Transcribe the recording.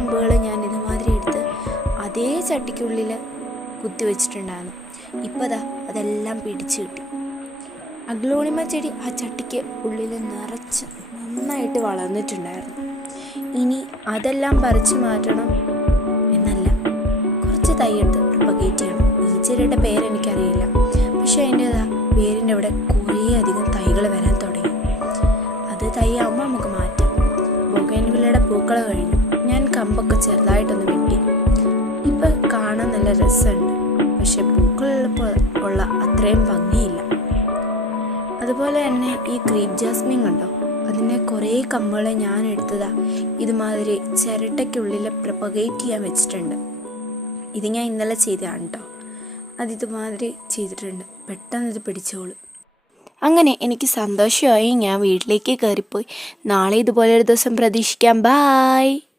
കമ്പുകൾ ഞാൻ ഇതുമാതിരി എടുത്ത് അതേ ചട്ടിക്കുള്ളിൽ കുത്തി വെച്ചിട്ടുണ്ടായിരുന്നു. ഇപ്പോൾ അതാ അതെല്ലാം പിടിച്ച് കിട്ടി. അഗ്ലോണിമ ചെടി ആ ചട്ടിക്ക് ഉള്ളിൽ നിറച്ച് നന്നായിട്ട് വളർന്നിട്ടുണ്ടായിരുന്നു. ഇനി അതെല്ലാം പറിച്ചു മാറ്റണം എന്നല്ല, കുറച്ച് തൈയെടുത്ത് പ്രൊപ്പഗേറ്റ് ചെയ്യണം. ഈ ചെടിയുടെ പേരെനിക്കറിയില്ല, പക്ഷേ അതിൻ്റെ വേരിൻ്റെ അവിടെ കുറേ അധികം തൈകൾ വരാൻ തുടങ്ങി. അത് തൈയാകുമ്പോൾ നമുക്ക് മാറ്റാം. ബൊഗൈൻവില്ലയുടെ പൂക്കൾ കഴിഞ്ഞു. ഞാൻ കമ്പൊക്കെ ചെറുതായിട്ടൊന്ന് വെട്ടി. ഇപ്പം കാണാൻ നല്ല രസമുണ്ട്, പക്ഷെ പൂക്കളുള്ളപ്പോൾ ഉള്ള അത്രയും ഭംഗിയില്ല. അതുപോലെ തന്നെ ഈ ക്രീപ്പ് ജാസ്മിൻ കണ്ടോ, അതിൻ്റെ കുറേ കമ്പുകൾ ഞാൻ എടുത്തതാ ഇതുമാതിരി ചിരട്ടയ്ക്കുള്ളിൽ പ്രൊപ്പഗേറ്റ് ചെയ്യാൻ വെച്ചിട്ടുണ്ട്. ഇത് ഞാൻ ഇന്നലെ ചെയ്തതാണ് കേട്ടോ. അതിതുമാതിരി ചെയ്തിട്ടുണ്ട്, പെട്ടെന്ന് ഇത് പിടിച്ചോളും. അങ്ങനെ എനിക്ക് സന്തോഷമായി. ഞാൻ വീട്ടിലേക്ക് കയറിപ്പോയി. നാളെ ഇതുപോലൊരു ദിവസം പ്രതീക്ഷിക്കാം. ബായ്.